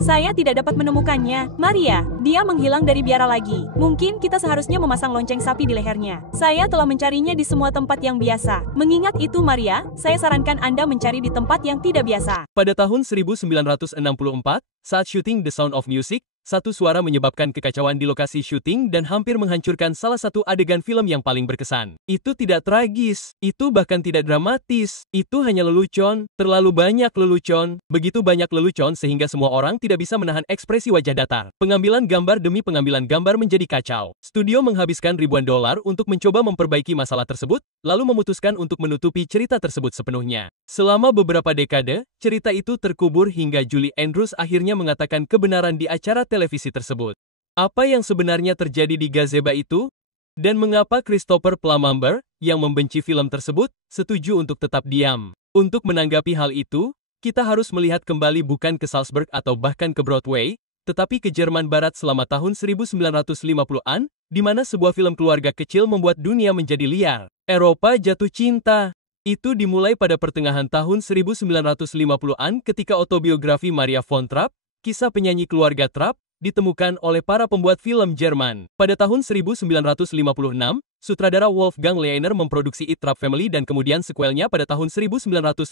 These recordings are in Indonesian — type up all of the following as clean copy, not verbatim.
Saya tidak dapat menemukannya. Maria, dia menghilang dari biara lagi. Mungkin kita seharusnya memasang lonceng sapi di lehernya. Saya telah mencarinya di semua tempat yang biasa. Mengingat itu Maria, saya sarankan Anda mencari di tempat yang tidak biasa. Pada tahun 1964, saat syuting The Sound of Music, satu suara menyebabkan kekacauan di lokasi syuting dan hampir menghancurkan salah satu adegan film yang paling berkesan. Itu tidak tragis, itu bahkan tidak dramatis, itu hanya lelucon, terlalu banyak lelucon, begitu banyak lelucon sehingga semua orang tidak bisa menahan ekspresi wajah datar. Pengambilan gambar demi pengambilan gambar menjadi kacau. Studio menghabiskan ribuan dolar untuk mencoba memperbaiki masalah tersebut, lalu memutuskan untuk menutupi cerita tersebut sepenuhnya. Selama beberapa dekade, cerita itu terkubur hingga Julie Andrews akhirnya mengatakan kebenaran di acara televisi tersebut. Apa yang sebenarnya terjadi di gazebo itu? Dan mengapa Christopher Plummer, yang membenci film tersebut, setuju untuk tetap diam? Untuk menanggapi hal itu, kita harus melihat kembali bukan ke Salzburg atau bahkan ke Broadway, tetapi ke Jerman Barat selama tahun 1950-an, di mana sebuah film keluarga kecil membuat dunia menjadi liar. Eropa jatuh cinta. Itu dimulai pada pertengahan tahun 1950-an ketika autobiografi Maria von Trapp, kisah penyanyi keluarga Trapp, ditemukan oleh para pembuat film Jerman. Pada tahun 1956, sutradara Wolfgang Leiner memproduksi It Trapp Family dan kemudian sekuelnya pada tahun 1957.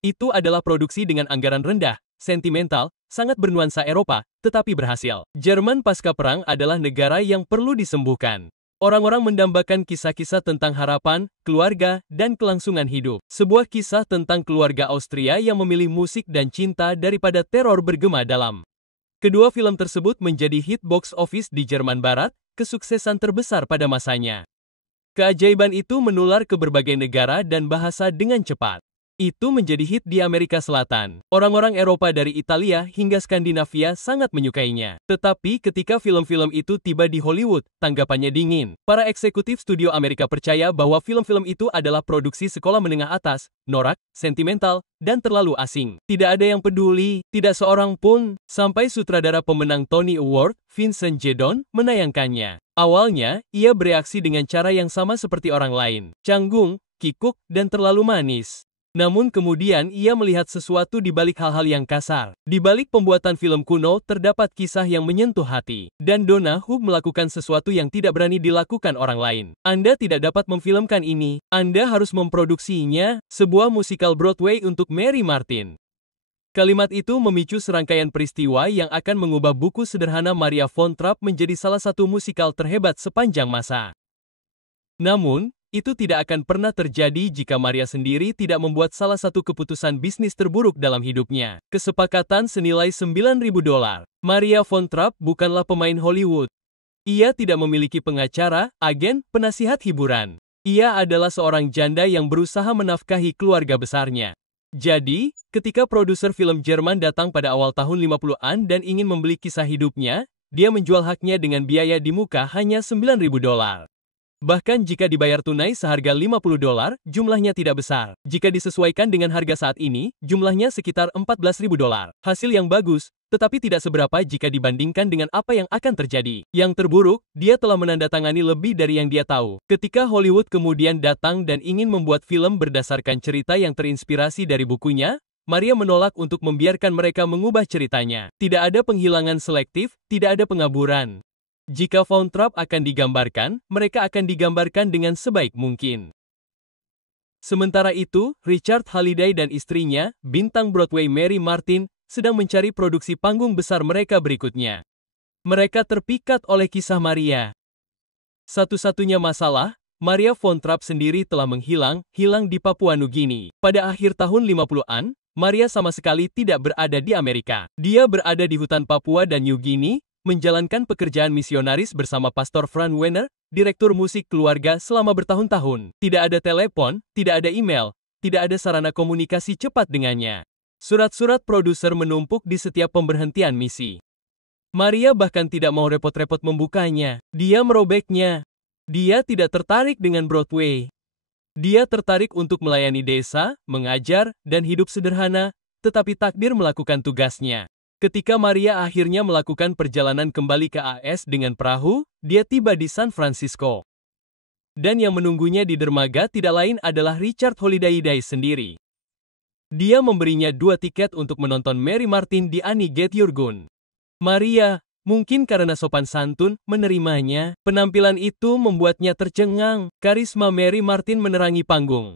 Itu adalah produksi dengan anggaran rendah, sentimental, sangat bernuansa Eropa, tetapi berhasil. Jerman pasca perang adalah negara yang perlu disembuhkan. Orang-orang mendambakan kisah-kisah tentang harapan, keluarga, dan kelangsungan hidup. Sebuah kisah tentang keluarga Austria yang memilih musik dan cinta daripada teror bergema dalam. Kedua film tersebut menjadi hit box office di Jerman Barat, kesuksesan terbesar pada masanya. Keajaiban itu menular ke berbagai negara dan bahasa dengan cepat. Itu menjadi hit di Amerika Selatan. Orang-orang Eropa dari Italia hingga Skandinavia sangat menyukainya. Tetapi ketika film-film itu tiba di Hollywood, tanggapannya dingin. Para eksekutif studio Amerika percaya bahwa film-film itu adalah produksi sekolah menengah atas, norak, sentimental, dan terlalu asing. Tidak ada yang peduli, tidak seorang pun, sampai sutradara pemenang Tony Award, Vincent Gedon, menayangkannya. Awalnya, ia bereaksi dengan cara yang sama seperti orang lain. Canggung, kikuk, dan terlalu manis. Namun kemudian ia melihat sesuatu di balik hal-hal yang kasar. Di balik pembuatan film kuno terdapat kisah yang menyentuh hati. Dan Donna Hugh melakukan sesuatu yang tidak berani dilakukan orang lain. Anda tidak dapat memfilmkan ini. Anda harus memproduksinya, sebuah musikal Broadway untuk Mary Martin. Kalimat itu memicu serangkaian peristiwa yang akan mengubah buku sederhana Maria von Trapp menjadi salah satu musikal terhebat sepanjang masa. Namun, itu tidak akan pernah terjadi jika Maria sendiri tidak membuat salah satu keputusan bisnis terburuk dalam hidupnya. Kesepakatan senilai $9.000. Maria von Trapp bukanlah pemain Hollywood. Ia tidak memiliki pengacara, agen, penasihat hiburan. Ia adalah seorang janda yang berusaha menafkahi keluarga besarnya. Jadi, ketika produser film Jerman datang pada awal tahun 50-an dan ingin membeli kisah hidupnya, dia menjual haknya dengan biaya di muka hanya $9.000. Bahkan jika dibayar tunai seharga $50, jumlahnya tidak besar. Jika disesuaikan dengan harga saat ini, jumlahnya sekitar $14.000. Hasil yang bagus, tetapi tidak seberapa jika dibandingkan dengan apa yang akan terjadi. Yang terburuk, dia telah menandatangani lebih dari yang dia tahu. Ketika Hollywood kemudian datang dan ingin membuat film berdasarkan cerita yang terinspirasi dari bukunya, Maria menolak untuk membiarkan mereka mengubah ceritanya. Tidak ada penghilangan selektif, tidak ada pengaburan. Jika Von Trapp akan digambarkan, mereka akan digambarkan dengan sebaik mungkin. Sementara itu, Richard Halliday dan istrinya, bintang Broadway Mary Martin, sedang mencari produksi panggung besar mereka berikutnya. Mereka terpikat oleh kisah Maria. Satu-satunya masalah, Maria von Trapp sendiri telah menghilang di Papua Nugini. Pada akhir tahun 50-an, Maria sama sekali tidak berada di Amerika. Dia berada di hutan Papua dan New Guinea, menjalankan pekerjaan misionaris bersama Pastor Frank Wenner, direktur musik keluarga selama bertahun-tahun. Tidak ada telepon, tidak ada email, tidak ada sarana komunikasi cepat dengannya. Surat-surat produser menumpuk di setiap pemberhentian misi. Maria bahkan tidak mau repot-repot membukanya. Dia merobeknya. Dia tidak tertarik dengan Broadway. Dia tertarik untuk melayani desa, mengajar, dan hidup sederhana, tetapi takdir melakukan tugasnya. Ketika Maria akhirnya melakukan perjalanan kembali ke AS dengan perahu, dia tiba di San Francisco. Dan yang menunggunya di dermaga tidak lain adalah Richard Halliday sendiri. Dia memberinya 2 tiket untuk menonton Mary Martin di Annie Get Your Gun. Maria, mungkin karena sopan santun, menerimanya. Penampilan itu membuatnya tercengang. Karisma Mary Martin menerangi panggung.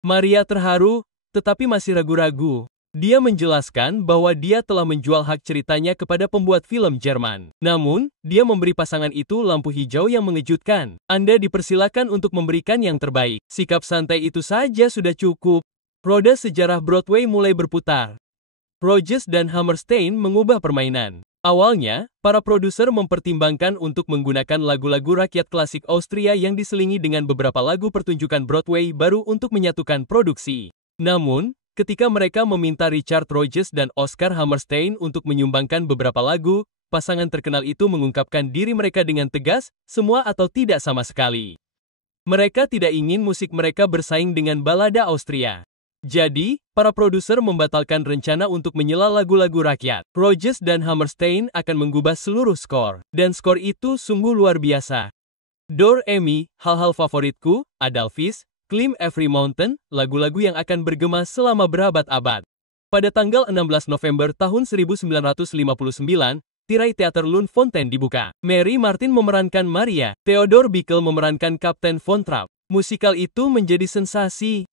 Maria terharu, tetapi masih ragu-ragu. Dia menjelaskan bahwa dia telah menjual hak ceritanya kepada pembuat film Jerman. Namun, dia memberi pasangan itu lampu hijau yang mengejutkan. Anda dipersilakan untuk memberikan yang terbaik. Sikap santai itu saja sudah cukup. Roda sejarah Broadway mulai berputar. Rodgers dan Hammerstein mengubah permainan. Awalnya, para produser mempertimbangkan untuk menggunakan lagu-lagu rakyat klasik Austria yang diselingi dengan beberapa lagu pertunjukan Broadway baru untuk menyatukan produksi. Namun, ketika mereka meminta Richard Rodgers dan Oscar Hammerstein untuk menyumbangkan beberapa lagu, pasangan terkenal itu mengungkapkan diri mereka dengan tegas, semua atau tidak sama sekali. Mereka tidak ingin musik mereka bersaing dengan balada Austria. Jadi, para produser membatalkan rencana untuk menyela lagu-lagu rakyat. Rodgers dan Hammerstein akan mengubah seluruh skor. Dan skor itu sungguh luar biasa. Do-Re-Mi, Hal-Hal Favoritku, Adalvis, Climb Every Mountain, lagu-lagu yang akan bergema selama berabad-abad. Pada tanggal 16 November tahun 1959, tirai teater Lund Fontein dibuka. Mary Martin memerankan Maria, Theodor Bickel memerankan Kapten Von Trapp. Musikal itu menjadi sensasi.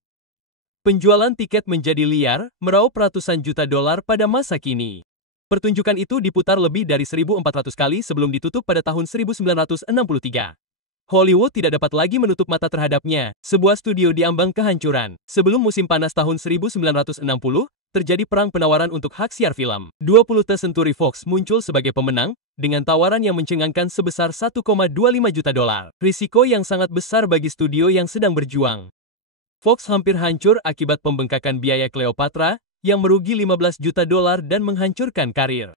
Penjualan tiket menjadi liar, meraup ratusan juta dolar pada masa kini. Pertunjukan itu diputar lebih dari 1.400 kali sebelum ditutup pada tahun 1963. Hollywood tidak dapat lagi menutup mata terhadapnya, sebuah studio diambang kehancuran. Sebelum musim panas tahun 1960, terjadi perang penawaran untuk hak siar film. 20th Century Fox muncul sebagai pemenang, dengan tawaran yang mencengangkan sebesar 1,25 juta dolar. Risiko yang sangat besar bagi studio yang sedang berjuang. Fox hampir hancur akibat pembengkakan biaya Cleopatra, yang merugi 15 juta dolar dan menghancurkan karir.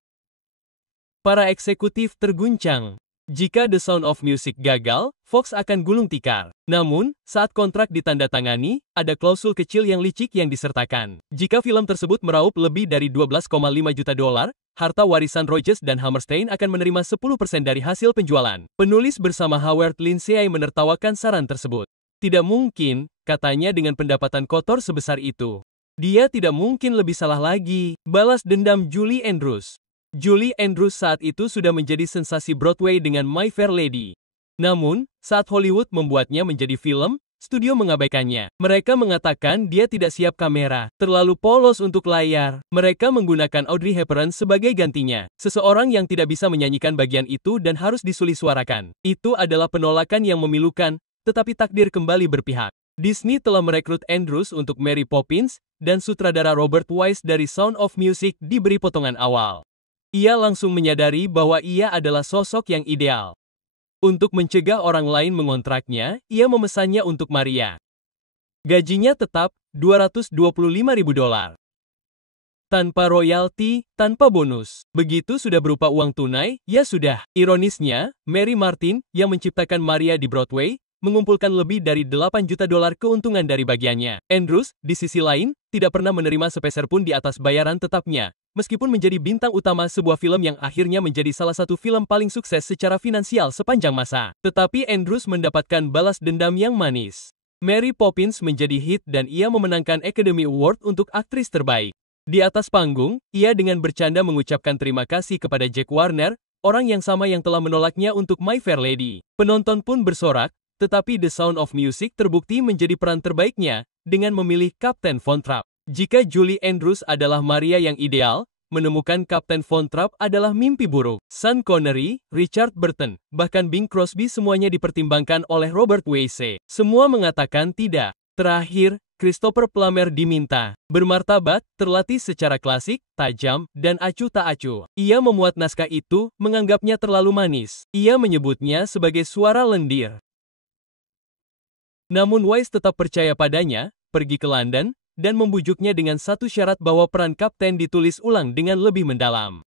Para eksekutif terguncang. Jika The Sound of Music gagal, Fox akan gulung tikar. Namun, saat kontrak ditandatangani, ada klausul kecil yang licik yang disertakan. Jika film tersebut meraup lebih dari 12,5 juta dolar, harta warisan Rodgers dan Hammerstein akan menerima 10% dari hasil penjualan. Penulis bersama Howard Lindsay menertawakan saran tersebut. Tidak mungkin, katanya dengan pendapatan kotor sebesar itu. Dia tidak mungkin lebih salah lagi. Balas dendam Julie Andrews. Julie Andrews saat itu sudah menjadi sensasi Broadway dengan My Fair Lady. Namun, saat Hollywood membuatnya menjadi film, studio mengabaikannya. Mereka mengatakan dia tidak siap kamera, terlalu polos untuk layar. Mereka menggunakan Audrey Hepburn sebagai gantinya. Seseorang yang tidak bisa menyanyikan bagian itu dan harus disulis-suarakan. Itu adalah penolakan yang memilukan, tetapi takdir kembali berpihak. Disney telah merekrut Andrews untuk Mary Poppins, dan sutradara Robert Wise dari Sound of Music diberi potongan awal. Ia langsung menyadari bahwa ia adalah sosok yang ideal. Untuk mencegah orang lain mengontraknya, ia memesannya untuk Maria. Gajinya tetap $225.000. Tanpa royalti, tanpa bonus. Begitu sudah berupa uang tunai, ya sudah. Ironisnya, Mary Martin, yang menciptakan Maria di Broadway, mengumpulkan lebih dari 8 juta dolar keuntungan dari bagiannya. Andrews, di sisi lain, tidak pernah menerima sepeser pun di atas bayaran tetapnya. Meskipun menjadi bintang utama sebuah film yang akhirnya menjadi salah satu film paling sukses secara finansial sepanjang masa. Tetapi Andrews mendapatkan balas dendam yang manis. Mary Poppins menjadi hit dan ia memenangkan Academy Award untuk aktris terbaik. Di atas panggung, ia dengan bercanda mengucapkan terima kasih kepada Jack Warner, orang yang sama yang telah menolaknya untuk My Fair Lady. Penonton pun bersorak, tetapi The Sound of Music terbukti menjadi peran terbaiknya dengan memilih Kapten Von Trapp. Jika Julie Andrews adalah Maria yang ideal, menemukan Kapten Von Trapp adalah mimpi buruk. Sean Connery, Richard Burton, bahkan Bing Crosby semuanya dipertimbangkan oleh Robert Wise. Semua mengatakan tidak. Terakhir, Christopher Plummer diminta. Bermartabat, terlatih secara klasik, tajam, dan acuh tak acuh. Ia memuat naskah itu, menganggapnya terlalu manis. Ia menyebutnya sebagai suara lendir. Namun Wise tetap percaya padanya, pergi ke London, dan membujuknya dengan satu syarat bahwa peran kapten ditulis ulang dengan lebih mendalam.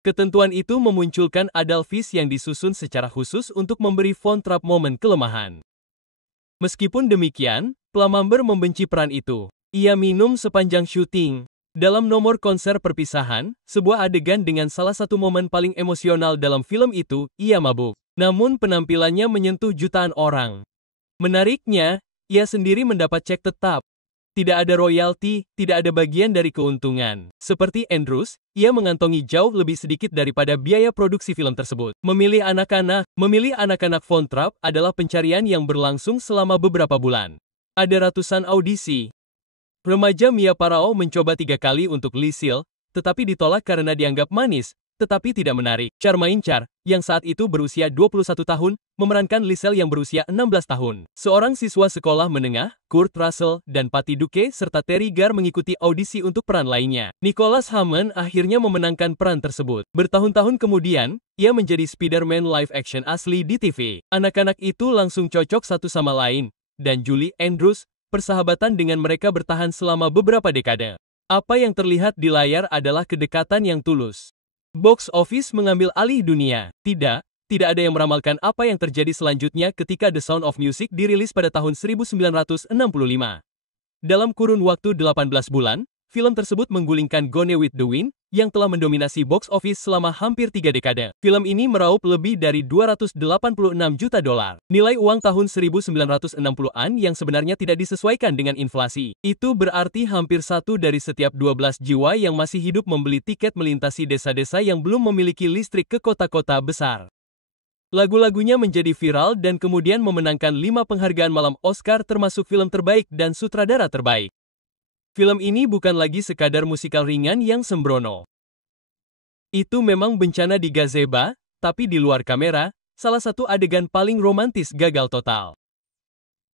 Ketentuan itu memunculkan Adalvis yang disusun secara khusus untuk memberi Von Trapp momen kelemahan. Meskipun demikian, Plummer membenci peran itu. Ia minum sepanjang syuting. Dalam nomor konser perpisahan, sebuah adegan dengan salah satu momen paling emosional dalam film itu, ia mabuk. Namun penampilannya menyentuh jutaan orang. Menariknya, ia sendiri mendapat cek tetap. Tidak ada royalti, tidak ada bagian dari keuntungan. Seperti Andrews, ia mengantongi jauh lebih sedikit daripada biaya produksi film tersebut. Memilih anak-anak Von Trapp adalah pencarian yang berlangsung selama beberapa bulan. Ada ratusan audisi. Remaja Mia Farrow mencoba 3 kali untuk Lee Seal, tetapi ditolak karena dianggap manis, tetapi tidak menarik. Charmaine Char, yang saat itu berusia 21 tahun, memerankan Liesel yang berusia 16 tahun. Seorang siswa sekolah menengah, Kurt Russell, dan Patty Duke serta Terry Garr mengikuti audisi untuk peran lainnya. Nicholas Hammond akhirnya memenangkan peran tersebut. Bertahun-tahun kemudian, ia menjadi Spider-Man live action asli di TV. Anak-anak itu langsung cocok satu sama lain, dan Julie Andrews, persahabatan dengan mereka bertahan selama beberapa dekade. Apa yang terlihat di layar adalah kedekatan yang tulus. Box office mengambil alih dunia. Tidak ada yang meramalkan apa yang terjadi selanjutnya ketika The Sound of Music dirilis pada tahun 1965. Dalam kurun waktu 18 bulan, film tersebut menggulingkan Gone with the Wind, yang telah mendominasi box office selama hampir 3 dekade. Film ini meraup lebih dari 286 juta dolar. Nilai uang tahun 1960-an yang sebenarnya tidak disesuaikan dengan inflasi. Itu berarti hampir 1 dari setiap 12 jiwa yang masih hidup membeli tiket melintasi desa-desa yang belum memiliki listrik ke kota-kota besar. Lagu-lagunya menjadi viral dan kemudian memenangkan 5 penghargaan malam Oscar termasuk film terbaik dan sutradara terbaik. Film ini bukan lagi sekadar musikal ringan yang sembrono. Itu memang bencana di gazebo, tapi di luar kamera, salah satu adegan paling romantis gagal total.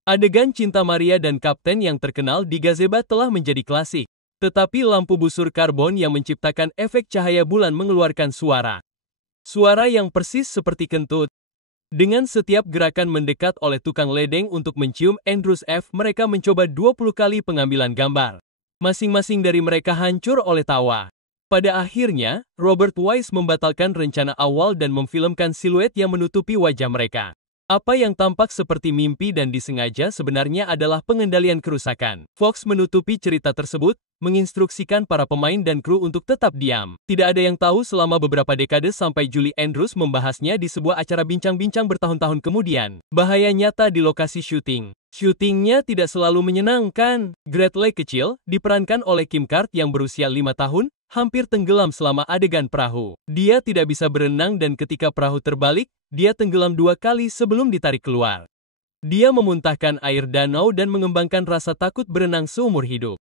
Adegan cinta Maria dan Kapten yang terkenal di gazebo telah menjadi klasik, tetapi lampu busur karbon yang menciptakan efek cahaya bulan mengeluarkan suara. Suara yang persis seperti kentut. Dengan setiap gerakan mendekat oleh tukang ledeng untuk mencium Andrews F, mereka mencoba 20 kali pengambilan gambar. Masing-masing dari mereka hancur oleh tawa. Pada akhirnya, Robert Wise membatalkan rencana awal dan memfilmkan siluet yang menutupi wajah mereka. Apa yang tampak seperti mimpi dan disengaja sebenarnya adalah pengendalian kerusakan. Fox menutupi cerita tersebut, menginstruksikan para pemain dan kru untuk tetap diam. Tidak ada yang tahu selama beberapa dekade sampai Julie Andrews membahasnya di sebuah acara bincang-bincang bertahun-tahun kemudian. Bahaya nyata di lokasi syuting. Syutingnya tidak selalu menyenangkan. Great Lake kecil, diperankan oleh Kim Cart yang berusia 5 tahun, hampir tenggelam selama adegan perahu. Dia tidak bisa berenang dan ketika perahu terbalik, dia tenggelam 2 kali sebelum ditarik keluar. Dia memuntahkan air danau dan mengembangkan rasa takut berenang seumur hidup.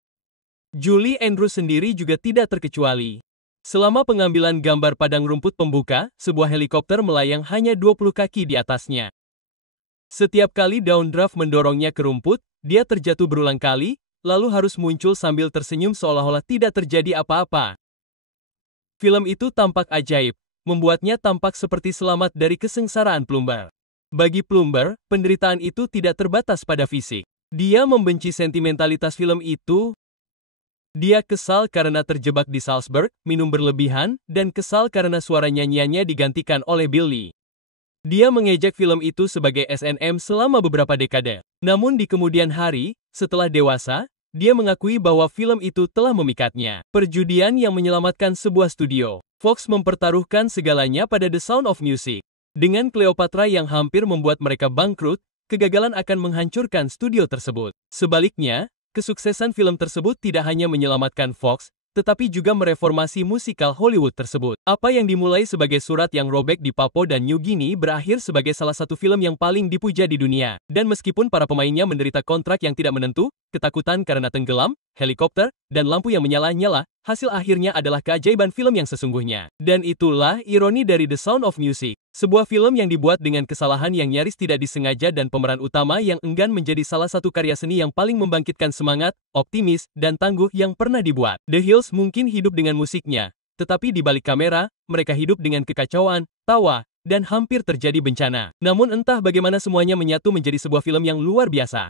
Julie Andrews sendiri juga tidak terkecuali. Selama pengambilan gambar padang rumput pembuka, sebuah helikopter melayang hanya 20 kaki di atasnya. Setiap kali downdraft mendorongnya ke rumput, dia terjatuh berulang kali, lalu harus muncul sambil tersenyum seolah-olah tidak terjadi apa-apa. Film itu tampak ajaib, membuatnya tampak seperti selamat dari kesengsaraan Plumber. Bagi Plumber, penderitaan itu tidak terbatas pada fisik. Dia membenci sentimentalitas film itu. Dia kesal karena terjebak di Salzburg, minum berlebihan, dan kesal karena suara nyanyiannya digantikan oleh Billy. Dia mengejek film itu sebagai SNM selama beberapa dekade. Namun di kemudian hari, setelah dewasa, dia mengakui bahwa film itu telah memikatnya. Perjudian yang menyelamatkan sebuah studio. Fox mempertaruhkan segalanya pada The Sound of Music. Dengan Cleopatra yang hampir membuat mereka bangkrut, kegagalan akan menghancurkan studio tersebut. Sebaliknya, kesuksesan film tersebut tidak hanya menyelamatkan Fox, tetapi juga mereformasi musikal Hollywood tersebut. Apa yang dimulai sebagai surat yang robek di Papua dan New Guinea berakhir sebagai salah satu film yang paling dipuja di dunia. Dan meskipun para pemainnya menderita kontrak yang tidak menentu, ketakutan karena tenggelam, helikopter, dan lampu yang menyala-nyala, hasil akhirnya adalah keajaiban film yang sesungguhnya. Dan itulah ironi dari The Sound of Music. Sebuah film yang dibuat dengan kesalahan yang nyaris tidak disengaja dan pemeran utama yang enggan menjadi salah satu karya seni yang paling membangkitkan semangat, optimis, dan tangguh yang pernah dibuat. The Hills mungkin hidup dengan musiknya, tetapi di balik kamera, mereka hidup dengan kekacauan, tawa, dan hampir terjadi bencana. Namun entah bagaimana semuanya menyatu menjadi sebuah film yang luar biasa.